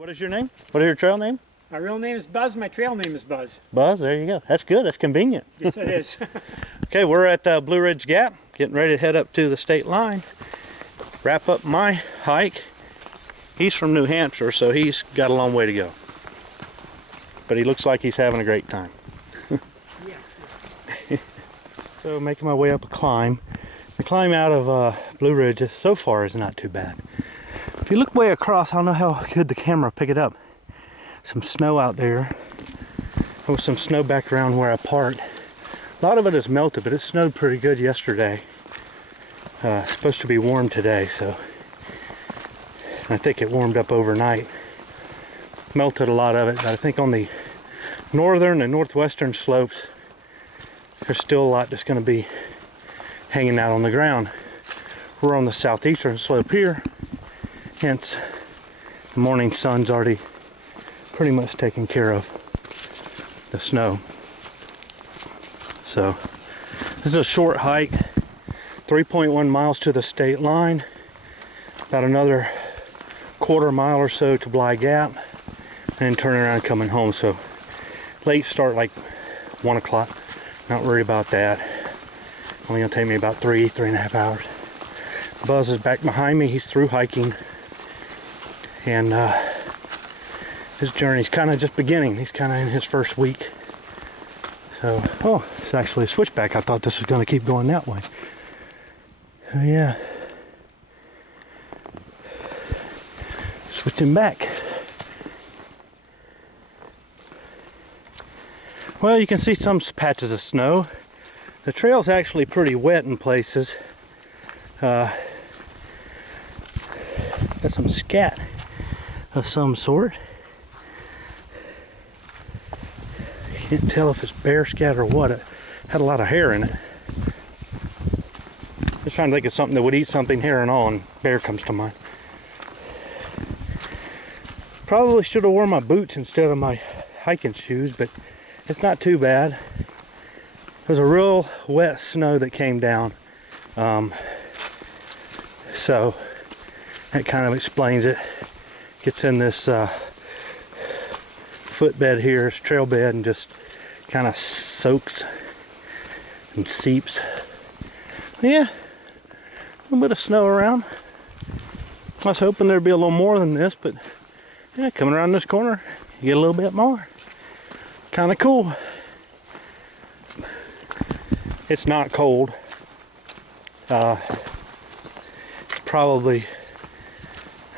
What is your name? What is your trail name? My real name is Buzz. My trail name is Buzz. Buzz, there you go. That's good. That's convenient. Yes, it is. Okay, we're at Bly Gap, getting ready to head up to the state line. Wrap up my hike. He's from New Hampshire, so he's got a long way to go. But he looks like he's having a great time. So making my way up a climb. The climb out of Blue Ridge so far is not too bad. If you look way across, I don't know how good the camera pick it up. Some snow out there. There was some snow back around where I parked. A lot of it is melted, but it snowed pretty good yesterday. It's supposed to be warm today, so I think it warmed up overnight. Melted a lot of it, but I think on the northern and northwestern slopes, there's still a lot that's going to be hanging out on the ground. We're on the southeastern slope here, hence the morning sun's already pretty much taken care of the snow. So this is a short hike, 3.1 miles to the state line, about another quarter mile or so to Bly Gap, and then turn around coming home. So late start, like 1 o'clock. Not worried about that. Only gonna take me about 3.5 hours. Buzz is back behind me. He's through hiking, and his journey's kind of just beginning. He's kind of in his first week. So, oh, it's actually a switchback. I thought this was going to keep going that way. Oh yeah. Switching back. Well, you can see some patches of snow. The trail's actually pretty wet in places. Got some scat of some sort. Can't tell if it's bear scat or what. It had a lot of hair in it. Just trying to think of something that would eat something hair and all, and bear comes to mind. Probably should have worn my boots instead of my hiking shoes, but it's not too bad. There's a real wet snow that came down, so that kind of explains it. Gets in this footbed here, this trail bed, and just kind of soaks and seeps. Yeah, a little bit of snow around. I was hoping there'd be a little more than this, but yeah, coming around this corner, you get a little bit more. Kind of cool. It's not cold. It's probably,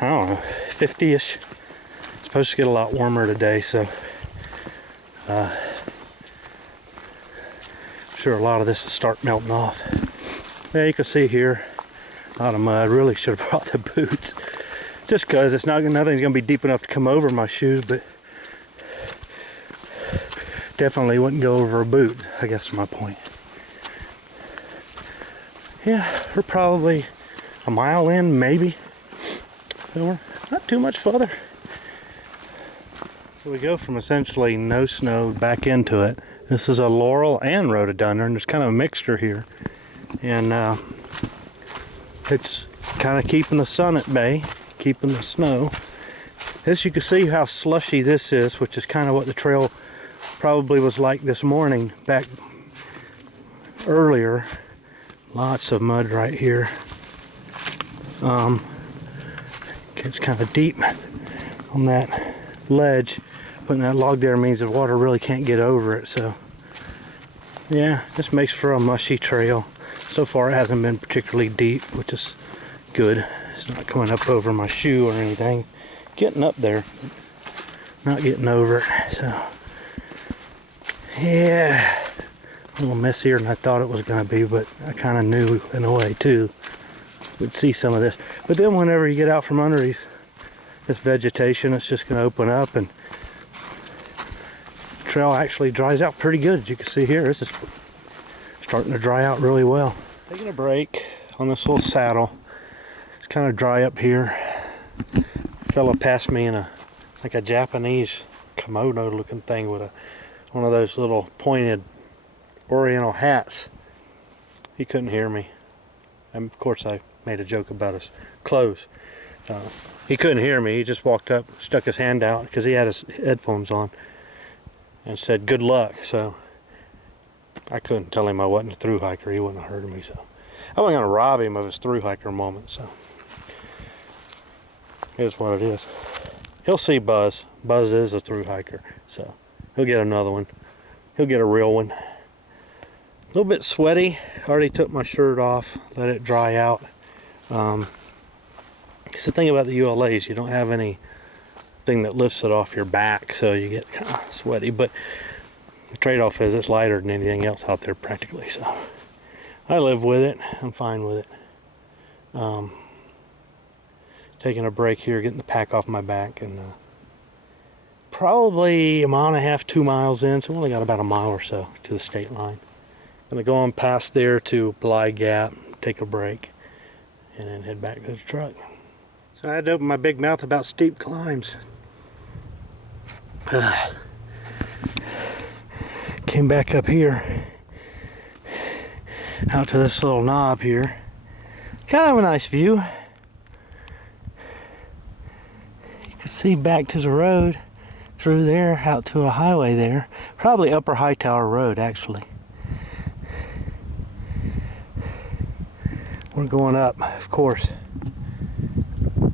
I don't know, 50-ish. It's supposed to get a lot warmer today, so I'm sure a lot of this will start melting off. Yeah, you can see here, a lot of mud. Really should have brought the boots, just because it's nothing's gonna be deep enough to come over my shoes, but definitely wouldn't go over a boot, I guess is my point. Yeah, we're probably a mile in, maybe. So we're not too much further. So we go from essentially no snow back into it. This is a laurel and rhododendron. There's kind of a mixture here. And it's kind of keeping the sun at bay, keeping the snow. As you can see how slushy this is, which is kind of what the trail probably was like this morning back earlier. Lots of mud right here. It's kind of deep on that ledge. Putting that log there means the water really can't get over it, so yeah, this makes for a mushy trail. So far it hasn't been particularly deep, which is good. It's not coming up over my shoe or anything. Getting up there, not getting over it, so yeah. A little messier than I thought it was going to be, but I kind of knew in a way too we'd see some of this. But then whenever you get out from under this vegetation, it's just going to open up, and the trail actually dries out pretty good. As you can see here, this is starting to dry out really well. Taking a break on this little saddle. It's kind of dry up here. A fella passed me in like a Japanese kimono looking thing with one of those little pointed Oriental hats. He couldn't hear me, and of course I made a joke about his clothes. He couldn't hear me. He just walked up, stuck his hand out because he had his headphones on, and said good luck. So I couldn't tell him I wasn't a thru hiker. He wouldn't have heard me. So I wasn't going to rob him of his thru hiker moment. So here's what it is. He'll see Buzz. Buzz is a thru hiker, so he'll get another one. He'll get a real one. A little bit sweaty. Already took my shirt off, let it dry out. It's the thing about the ULAs, you don't have anything that lifts it off your back, so you get kind of sweaty. But the trade-off is it's lighter than anything else out there practically. So I live with it. I'm fine with it. Taking a break here, getting the pack off my back, and probably a mile and a half, 2 miles in, so we only got about a mile or so to the state line. Gonna go on past there to Bly Gap, take a break, and then head back to the truck. So I had to open my big mouth about steep climbs. Came back up here, out to this little knob here. Kind of a nice view. You can see back to the road through there, out to a highway there. Probably Upper Hightower Road, actually. We're going up, of course.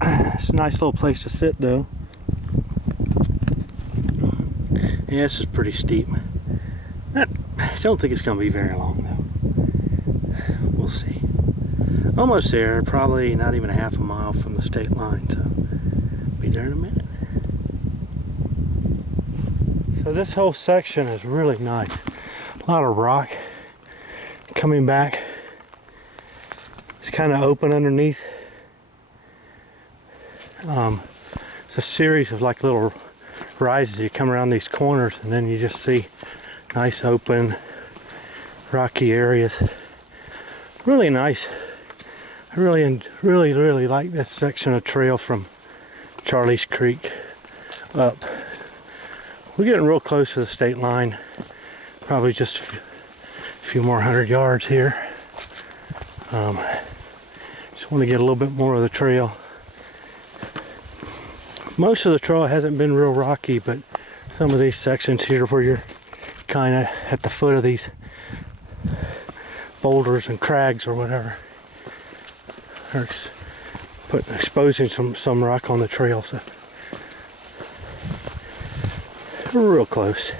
It's a nice little place to sit, though. Yeah, this is pretty steep. I don't think it's going to be very long, though. We'll see. Almost there, probably not even a half a mile from the state line, so be there in a minute. So this whole section is really nice. A lot of rock coming back. It's kind of open underneath. It's a series of like little rises. You come around these corners and then you just see nice open rocky areas. Really nice. I really like this section of trail from Charlie's Creek up. We're getting real close to the state line. Probably just a few more 100 yards here. Just want to get a little bit more of the trail. Most of the trail hasn't been real rocky, but some of these sections here where you're kind of at the foot of these boulders and crags or whatever are exposing some rock on the trail. So we're real close.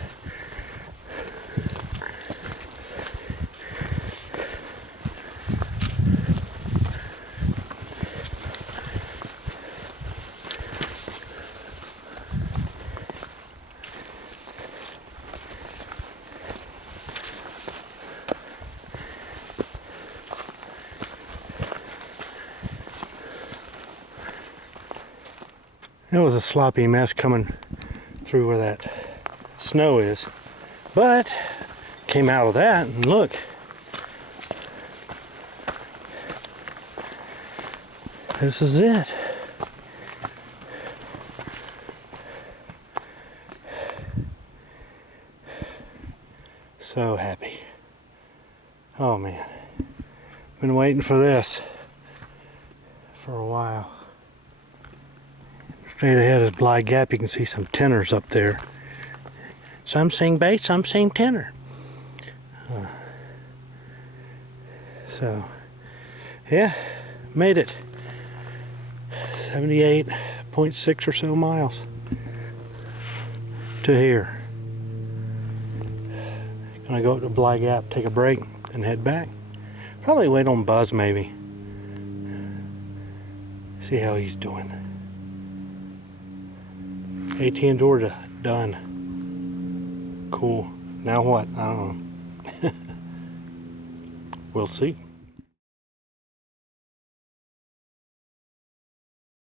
It was a sloppy mess coming through where that snow is, but came out of that and look, this is it. So happy. Oh man, been waiting for this for a while. Straight ahead is Bly Gap. You can see some tenors up there. Some sing bass, some sing tenor. So, yeah, made it. 78.6 or so miles to here. Gonna go up to Bly Gap, take a break, and head back. Probably wait on Buzz maybe. See how he's doing. AT&T Georgia, done. Cool. Now what? I don't know. We'll see.